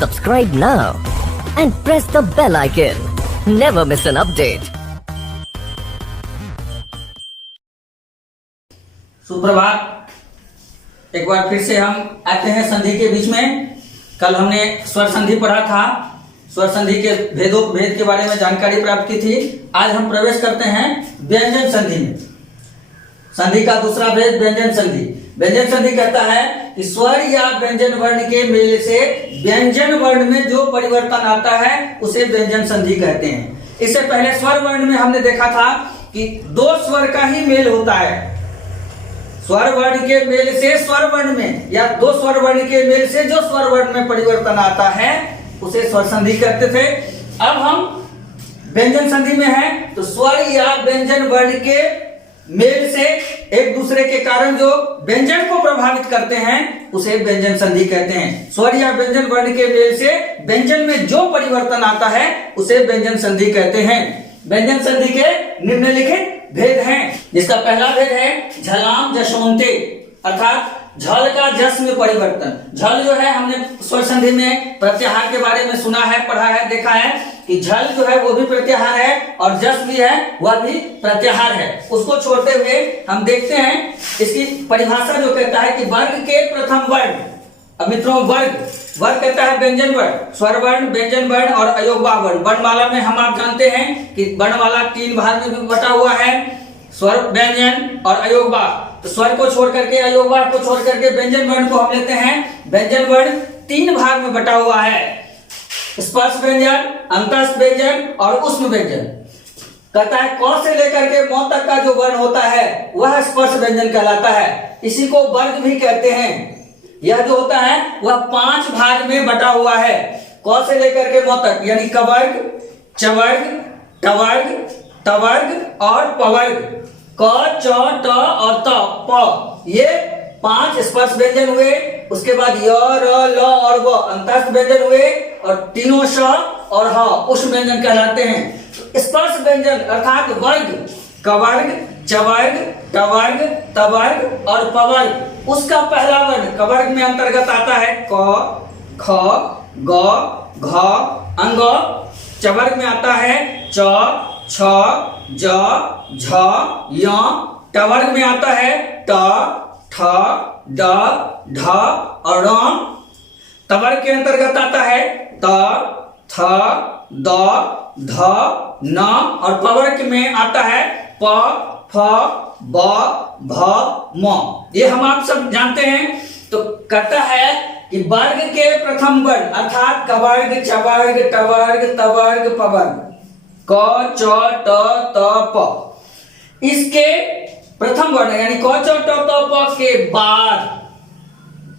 Subscribe now and press the bell icon. Never miss an update. सुप्रभात। एक बार फिर से हम आते हैं संधि के बीच में। कल हमने स्वर संधि पढ़ा था, स्वर संधि के भेद के बारे में जानकारी प्राप्त की थी। आज हम प्रवेश करते हैं व्यंजन संधि में। संधि का दूसरा भेद व्यंजन संधि। व्यंजन संधि कहता है कि स्वर या व्यंजन वर्ण के मेल से व्यंजन वर्ण में जो परिवर्तन आता है उसे व्यंजन संधि कहते हैं। इससे पहले स्वर वर्ण में हमने देखा था कि दो स्वर का ही मेल होता है। स्वर वर्ण के मेल से स्वर वर्ण में या दो स्वर वर्ण के मेल से जो स्वर वर्ण में परिवर्तन आता है उसे स्वर संधि कहते थे। अब हम व्यंजन संधि में हैं तो स्वर या व्यंजन वर्ण के मेल से एक दूसरे के कारण जो व्यंजन को प्रभावित करते हैं उसे व्यंजन संधि कहते हैं। स्वर या व्यंजन वर्ण के मेल से व्यंजन में जो परिवर्तन आता है उसे व्यंजन संधि कहते हैं। व्यंजन संधि के निम्नलिखित भेद हैं, जिसका पहला भेद है झलाम जशोंते, अर्थात झल का जस में परिवर्तन। झल जो है हमने स्वर संधि में प्रत्याहार के बारे में सुना है, पढ़ा है, देखा है कि झल जो है वो भी प्रत्याहार है और जस भी है वह भी प्रत्याहार है। उसको छोड़ते हुए हम देखते हैं इसकी परिभाषा जो कहता है कि वर्ग के प्रथम वर्ण। अब मित्रों वर्ग कहता है व्यंजन वर्ण, स्वर वर्ण, व्यंजन वर्ण और अयोगवाह वर्ण। वर्णमाला में हम आप जानते हैं कि वर्णमाला 3 भाग में बटा हुआ है, स्वर, व्यंजन और अयोगवाह। तो स्वर को छोड़ करके, अयोगवाह को छोड़ करके व्यंजन वर्ण को हम लेते हैं। व्यंजन वर्ण 3 भाग में बटा हुआ है, स्पर्श व्यंजन, अंतस्थ व्यंजन और उष्म व्यंजन। कहता है क से लेकर के म तक का जो वर्ण होता है वह स्पर्श व्यंजन कहलाता है। इसी को वर्ग भी कहते हैं। यह जो होता है वह 5 भाग में बटा हुआ है, क से लेकर के म तक, यानी कवर्ग, चवर्ग, टवर्ग, तवर्ग और पवर्ग। क, च, ट और त, प, ये 5 स्पर्श व्यंजन हुए। उसके बाद य, र, ल और व अंतस्थ व्यंजन हुए और तीनों श और ह उष्म व्यंजन कहलाते हैं। तो स्पर्श व्यंजन अर्थात वर्ग, कवर्ग, चवर्ग, टवर्ग, तवर्ग और पवर्ग, उसका पहला वर्ण कवर्ग में अंतर्गत आता है क, ख, ग, घ, अंग। चवर्ग में आता है च, छ, ज, झ, य। टवर्ग में आता है ट, ठ, ड, ढ और ण। तवर्ग के अंतर्गत आता है त, थ, द, ध, न और पवर्ग में आता है प, फ, ब, भ, म। ये हम आप सब जानते हैं। तो कहता है कि वर्ग के प्रथम वर्ण अर्थात कवर्ग, चवर्ग, टवर्ग, तवर्ग, पवर्ग, क, च, ट, त, प, इसके प्रथम वर्ण यानी क, च, ट, त, प के बाद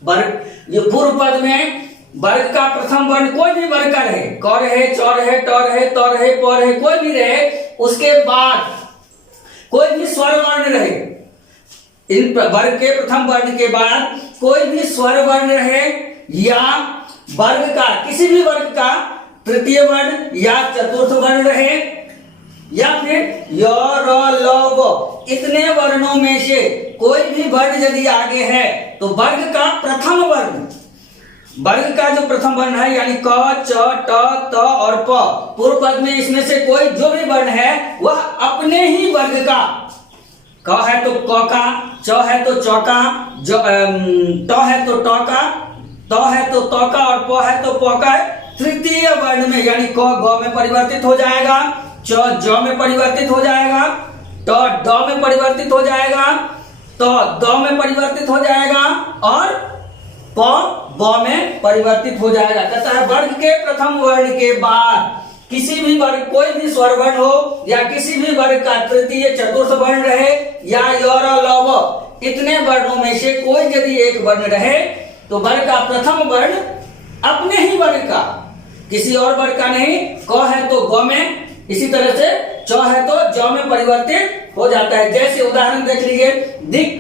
वर्ग, ये पूर्व पद में वर्ग का प्रथम वर्ण कोई भी वर्ग का रहे, क रहे, च रहे, ट रहे, त रहे, प रहे, कोई भी रहे, उसके बाद कोई भी स्वर वर्ण रहे। इन वर्ग के प्रथम वर्ण के बाद कोई भी स्वर वर्ण रहे या वर्ग का, किसी भी वर्ग का तृतीय वर्ण या चतुर्थ वर्ण रहे या फिर य, र, ल, व, इतने वर्णों में से कोई भी वर्ण यदि आगे है तो वर्ग का प्रथम वर्ण, वर्ग का जो प्रथम वर्ण है यानी क, च, ट, त और प, पूर्व पद में इसमें से कोई जो भी वर्ण है वह अपने ही वर्ग का, क है तो क का, च है तो च का, ट है तो ट का, त है तो त का और प है तो प का तृतीय वर्ण में यानी क ग में परिवर्तित हो जाएगा, च ज में परिवर्तित हो जाएगा, ट ड में परिवर्तित हो जाएगा, त द में परिवर्तित हो जाएगा और प ब में परिवर्तित हो जाएगा। कहता है वर्ग के प्रथम वर्ण के बाद किसी भी वर्ग, कोई भी स्वर वर्ण हो या किसी भी वर्ग का तृतीय चतुर्थ वर्ण रहे या य, र, ल, व, इतने वर्णों में से कोई यदि एक वर्ण रहे तो वर्ग का प्रथम वर्ण अपने ही वर्ग का, किसी और वर्ग का नहीं। क है तो ग में, इसी तरह से च है तो ज में परिवर्तित हो जाता है। जैसे उदाहरण देख लीजिए, दिक,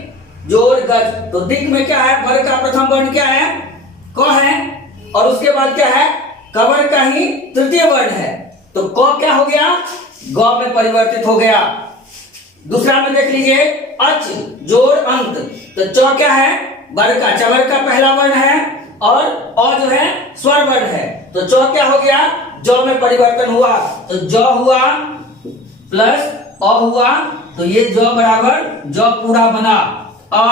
जोड़, गज। तो दिक में क्या है, वर्ग का प्रथम वर्ण क्या है, क है और उसके बाद क्या है, कवर्ग का ही तृतीय वर्ण है। तो क क्या हो गया, ग में परिवर्तित हो गया। दूसरा में देख लीजिए, अच, जोड़, अंत। तो च क्या है, वर्ग का, चवर्ग का पहला वर्ण है, और अ जो है स्वर वर्ण है, तो च क्या हो गया, ज में परिवर्तन हुआ, तो ज हुआ प्लस अ हुआ, तो ये ज बराबर ज पूरा बना, अ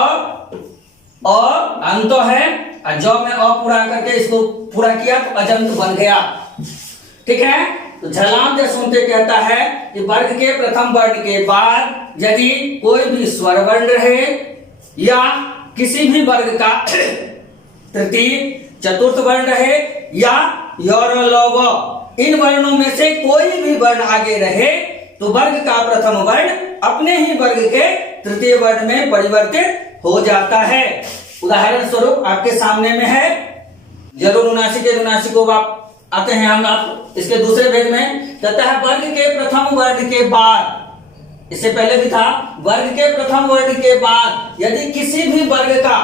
अंत है और ज में अ पूरा करके इसको पूरा किया तो अजंत बन गया। ठीक है, तो झलाम जो सुनते कहता है कि वर्ग के प्रथम वर्ण के बाद यदि कोई भी स्वर वर्ण रहे या किसी भी वर्ग का तृतीय चतुर्थ वर्ण रहे या य र ल व इन वर्णों में से कोई भी वर्ण आगे रहे तो वर्ग का प्रथम वर्ण अपने ही वर्ग के तृतीय वर्ण में परिवर्तित हो जाता है। उदाहरण स्वरूप आपके सामने में है, जरूर उनासी के अनुनासिक को आप आते हैं हम आप इसके दूसरे भेद में कहता है वर्ग के प्रथम वर्ण के बाद, इससे पहले भी था, वर्ग के प्रथम वर्ण के बाद यदि किसी भी वर्ग का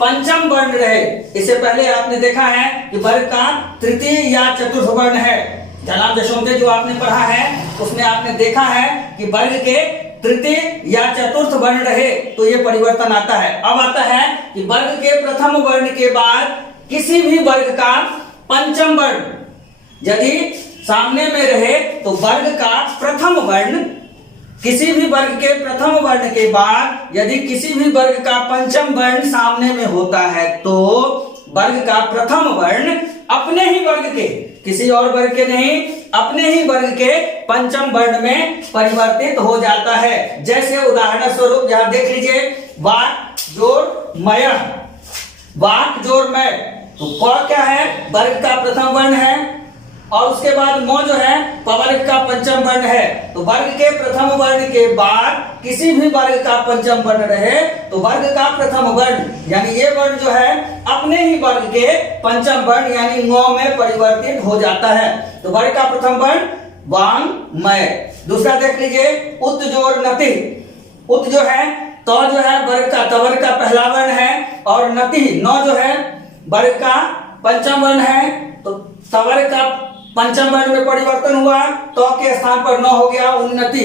पंचम वर्ण रहे, इससे पहले आपने देखा है कि वर्ग का तृतीय या चतुर्थ वर्ण है, झलाम दशोंते जो आपने पढ़ा है उसमें आपने देखा है कि वर्ग के तृतीय या चतुर्थ वर्ण रहे तो ये परिवर्तन आता है। अब आता है कि वर्ग के प्रथम वर्ण के बाद किसी भी वर्ग का पंचम वर्ण यदि सामने में रहे तो वर्ग का प्रथम वर्ण, किसी भी वर्ग के प्रथम वर्ण के बाद यदि किसी भी वर्ग का पंचम वर्ण सामने में होता है तो वर्ग का प्रथम वर्ण अपने ही वर्ग के, किसी और वर्ग के नहीं, अपने ही वर्ग के पंचम वर्ण में परिवर्तित हो जाता है। जैसे उदाहरण स्वरूप यहां देख लीजिए, वाक जोड़ मय, वाक जोड़ मय, तो क क्या है, वर्ग का प्रथम वर्ण है और उसके बाद म जो है पवर्ग का पंचम वर्ण है, तो वर्ग के प्रथम वर्ण के बाद किसी भी वर्ग का पंचम वर्ण रहे तो वर्ग का प्रथम वर्ण यानी ये वर्ण जो है अपने ही वर्ग के पंचम वर्ण यानी ङ में परिवर्तित हो जाता है। तो वर्ग का प्रथम वर्ण वांग मय। दूसरा देख लीजिए, उत जोड़ नति, उत जो है तो जो है वर्ग का तवर्ग का पहला वर्ण है और नति न जो है वर्ग का पंचम वर्ण है, तो तवर्ग का पंचम वर्ण में परिवर्तन हुआ तो के स्थान पर न हो गया उन्नति।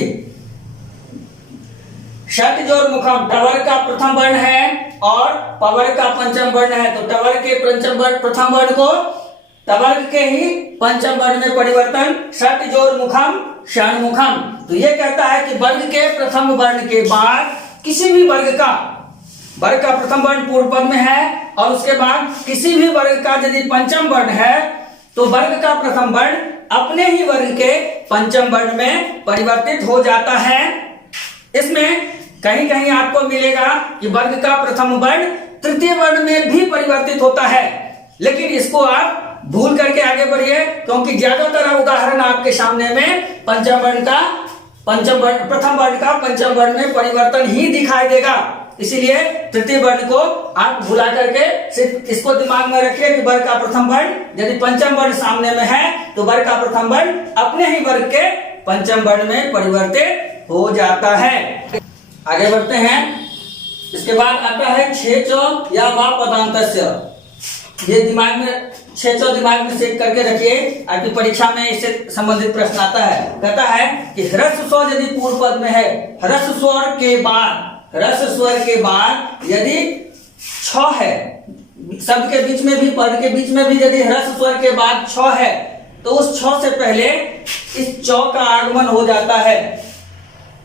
षट जोड़ मुखम टवर्ग का प्रथम वर्ण है और पवर्ग का पंचम वर्ण है, तो टवर्ग के पंचम वर्ण प्रथम वर्ण को टवर्ग के ही पंचम वर्ण में परिवर्तन, षट जोड़ मुखम षण मुखम। तो ये कहता है कि वर्ग के प्रथम वर्ण के बाद किसी भी वर्ग का प्रथम वर्ण पूर्व पद में है और उसके बाद किसी भी वर्ग का यदि पंचम वर्ण है तो वर्ग का प्रथम वर्ण अपने ही वर्ग के पंचम वर्ण में परिवर्तित हो जाता है। इसमें कहीं कहीं आपको मिलेगा कि वर्ग का प्रथम वर्ण तृतीय वर्ण में भी परिवर्तित होता है, लेकिन इसको आप भूल करके आगे बढ़िए क्योंकि ज्यादातर उदाहरण आपके सामने में प्रथम वर्ण का पंचम वर्ण में परिवर्तन ही दिखाई देगा। इसीलिए तृतीय वर्ण को आप भुला करके सिर्फ इसको दिमाग में रखिए कि वर्ग का प्रथम वर्ण यदि पंचम वर्ण सामने में है तो वर्ग का प्रथम वर्ण अपने ही वर्ग के पंचम वर्ण में परिवर्तित हो जाता है। आगे बढ़ते हैं। इसके बाद आता है छेचो या वा पदांतस्य। ये दिमाग में छेचो दिमाग में सेट करके रखिए, आपकी परीक्षा में इससे संबंधित प्रश्न आता है। कहता है कि ह्रस्व स्वर यदि पूर्व पद में है, ह्रस्व स्वर के बाद यदि छ है, शब्द के बीच में भी पद के बीच में भी यदि ह्रस्व स्वर के बाद छ है तो उस छ से पहले इस च का आगमन हो जाता है।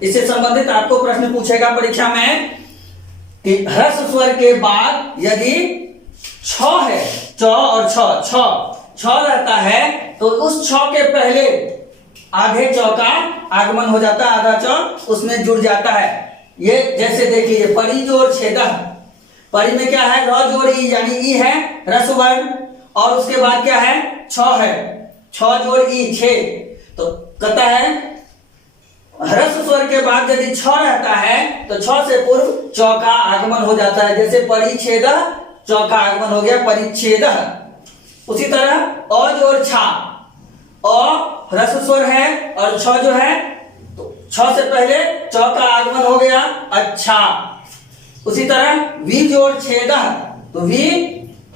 इससे संबंधित आपको प्रश्न पूछेगा परीक्षा में कि ह्रस्व स्वर के बाद यदि छ है, च और छ रहता है तो उस छ के पहले आधे च का आगमन हो जाता है, आधा च उसमें जुड़ जाता है। ये जैसे देख लीजिए, परी जोड़ छेदा, परी में क्या है, र जोड़ ई यानी ई है ह्रस्व वर्ण और उसके बाद क्या है, छ है, छ जोड़ ई छे। तो कहता है ह्रस्व स्वर के बाद यदि छ रहता है तो छ से पूर्व च का आगमन हो जाता है। जैसे परिच्छेद, च का आगमन हो गया परिच्छेद। उसी तरह अ जोड़ छा, अ ह्रस्व स्वर है और छ जो है तो छ से पहले च का आगमन हो गया अच्छा। उसी तरह वी जोड़ छेद, तो वी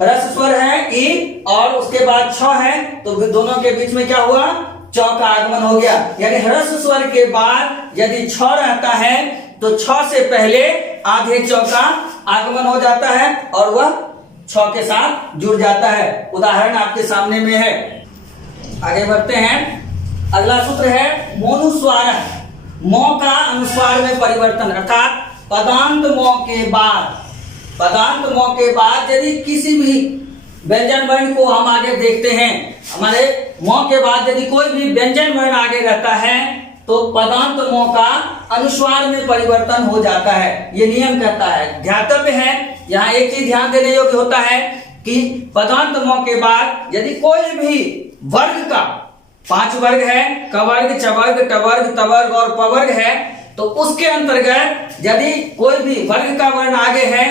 ह्रस्व स्वर है ई और उसके बाद छ है तो दोनों के बीच में क्या हुआ, च का आगमन हो गया। यानी ह्रस्व स्वर के बाद यदि छ रहता है तो छ से पहले आधे च का आगमन हो जाता है और वह छ के साथ जुड़ जाता है। उदाहरण आपके सामने में है। आगे बढ़ते हैं। अगला सूत्र है मोनुस्वार। मौ का अनुस्वार में परिवर्तन, अर्थात पदांत मौ के बाद यदि किसी भी व्यंजन वर्ण को हम आगे देखते हैं, हमारे मौ के बाद यदि कोई भी व्यंजन वर्ण आगे रहता है तो पदांत मौ का अनुस्वार में परिवर्तन हो जाता है। ये नियम कहता है। ध्यातव्य है, यहाँ एक चीज ध्यान देने योग्य होता है कि पदांत मौ के बाद यदि कोई भी वर्ग का 5 वर्ग है, कवर्ग, चवर्ग, टवर्ग, तवर्ग और पवर्ग है, तो उसके अंतर्गत यदि कोई भी वर्ग का वर्ण आगे है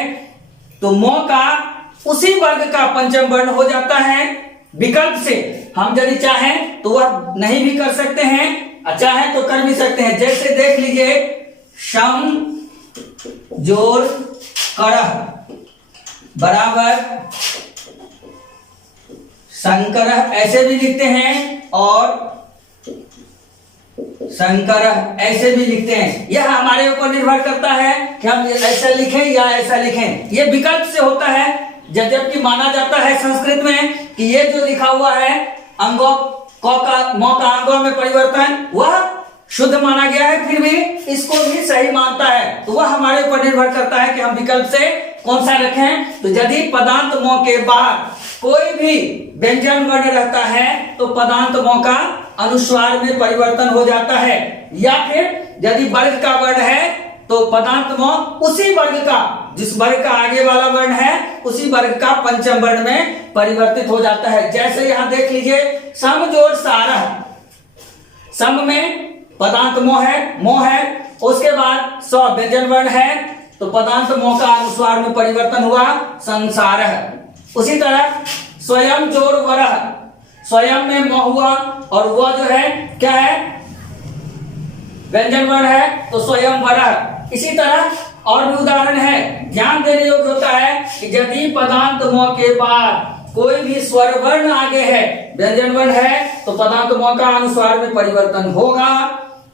तो मौ का उसी वर्ग का पंचम वर्ण हो जाता है। विकल्प से हम यदि चाहें तो वह नहीं भी कर सकते हैं, चाहें तो कर भी सकते हैं। जैसे देख लीजिए, सम जोड़ करह बराबर संकरह, ऐसे भी लिखते हैं और संकरह ऐसे भी लिखते हैं। यह हमारे ऊपर निर्भर करता है कि हम ऐसा लिखें या ऐसा लिखें। यह विकल्प से होता है, जबकि माना जाता है संस्कृत में कि ये जो लिखा हुआ है अंगों मौ का अंगों में परिवर्तन वह शुद्ध माना गया है, फिर भी इसको भी सही मानता है। तो वह हमारे ऊपर निर्भर करता है कि हम विकल्प से कौन सा रखें। तो यदि पदांत मौ के बाद कोई भी व्यंजन वर्ण रहता है तो पदांत मौ का अनुस्वार में परिवर्तन हो जाता है, या फिर यदि वर्ग का वर्ण है तो पदांत मौ उसी वर्ग का, जिस वर्ग का आगे वाला वर्ण है उसी वर्ग का पंचम वर्ण में परिवर्तित हो जाता है। जैसे यहां देख लीजिए, सम जोड़ सारह, सम में पदांत मौ है, उसके बाद स व्यंजन वर्ण है तो पदांत मौ का अनुस्वार में परिवर्तन हुआ संसारह। उसी तरह स्वयं जोड़ वरह, स्वयं में मौ हुआ और वह जो है क्या है, व्यंजन वर्ण है तो स्वयं वरह। इसी तरह और भी उदाहरण है। ध्यान देने योग्य होता है कि यदि पदांत मौ के बाद कोई भी स्वर वर्ण आगे है, व्यंजन वर्ण है, तो पदांत मौ का अनुस्वार में परिवर्तन होगा।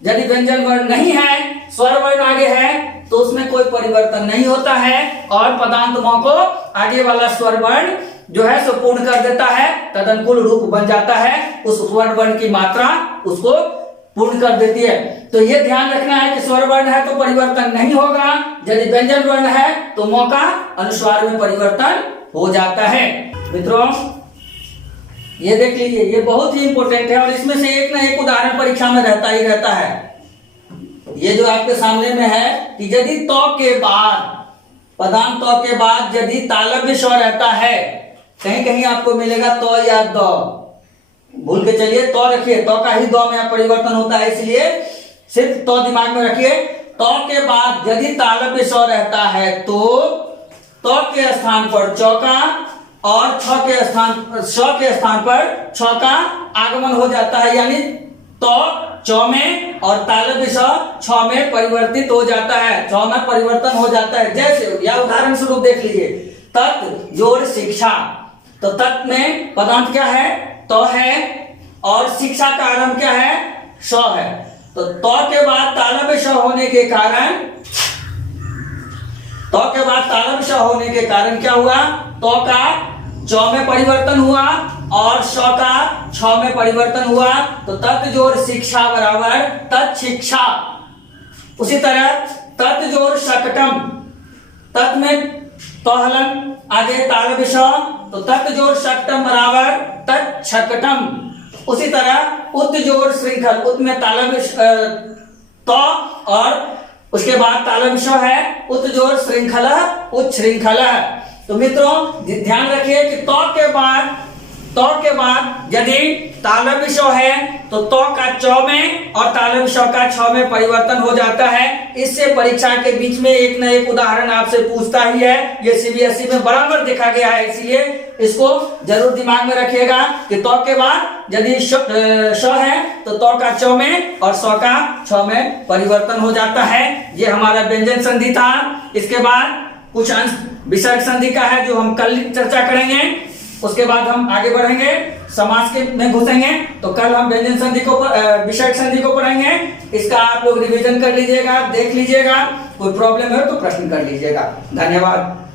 यदि व्यंजन वर्ण नहीं है, स्वर वर्ण आगे है, तो उसमें कोई परिवर्तन नहीं होता है और पदांत मौ को आगे वाला स्वर वर्ण जो है सो पूर्ण कर देता है, तदनुकूल रूप बन जाता है, उस स्वर वर्ण की मात्रा उसको पूर्ण कर देती है। तो ये ध्यान रखना है कि स्वर वर्ण है तो परिवर्तन नहीं होगा, यदि व्यंजन वर्ण है तो मौ का अनुस्वार में परिवर्तन हो जाता है। मित्रों ये देख लीजिए, ये बहुत ही इंपॉर्टेंट है और इसमें से एक ना एक उदाहरण परीक्षा में रहता ही रहता है। ये जो आपके सामने में है कि यदि तो के बाद, पदांत तो के बाद यदि तालव्य स्व रहता है, कहीं कहीं आपको मिलेगा तो या दो, भूल के चलिए तो रखिए, तो का ही दो में परिवर्तन होता है, इसलिए सिर्फ तो दिमाग में रखिए। तो के बाद यदि तालव्य स्व रहता है तो के स्थान पर चौका और छ के स्थान पर छ का आगमन हो जाता है, यानी तो चौ में और तालव्य स्व छ में परिवर्तित हो जाता है, छ में परिवर्तन हो जाता है। जैसे या उदाहरण स्वरूप देख लीजिए, तत् जोड़ शिक्षा, तो तत् में पदांत क्या है, तो है, और शिक्षा का आरंभ क्या है, श है। तो के बाद तालव्य श होने के कारण, क्या हुआ, तो का चौ में परिवर्तन हुआ और श का छ में परिवर्तन हुआ, तो तत् जोड़ शिक्षा बराबर तत् शिक्षा। उसी तरह तत् जोड़ शकटम, तत् में तो हलन आगे तालव्य श, तो तत् जोड़ शकटम बराबर तत् शकटम। उसी तरह उत जोड़ श्रृंखल, उत में तालव्य तो और उसके बाद तालव्य श है, उत जोड़ श्रृंखला उत श्रृंखला। तो मित्रों ध्यान रखिए कि तो के बाद यदि तालव्य श है तो का चौ में और तालव्य श का छ में परिवर्तन हो जाता है। इससे परीक्षा के बीच में एक न एक उदाहरण आपसे पूछता ही है, ये सीबीएसई में बराबर देखा गया है, इसलिए इसको जरूर दिमाग में रखिएगा कि तो के बाद यदि श है तो का चौ में और स का छ में परिवर्तन हो जाता है। ये हमारा व्यंजन संधि था। इसके बाद कुछ अंश विसर्ग संधि का है जो हम कल चर्चा करेंगे। उसके बाद हम आगे बढ़ेंगे, समास के में घुसेंगे, तो कल हम व्यंजन संधि को विसर्ग संधि को पढ़ेंगे। इसका आप लोग रिवीजन कर लीजिएगा, देख लीजिएगा, कोई प्रॉब्लम है तो प्रश्न कर लीजिएगा। धन्यवाद।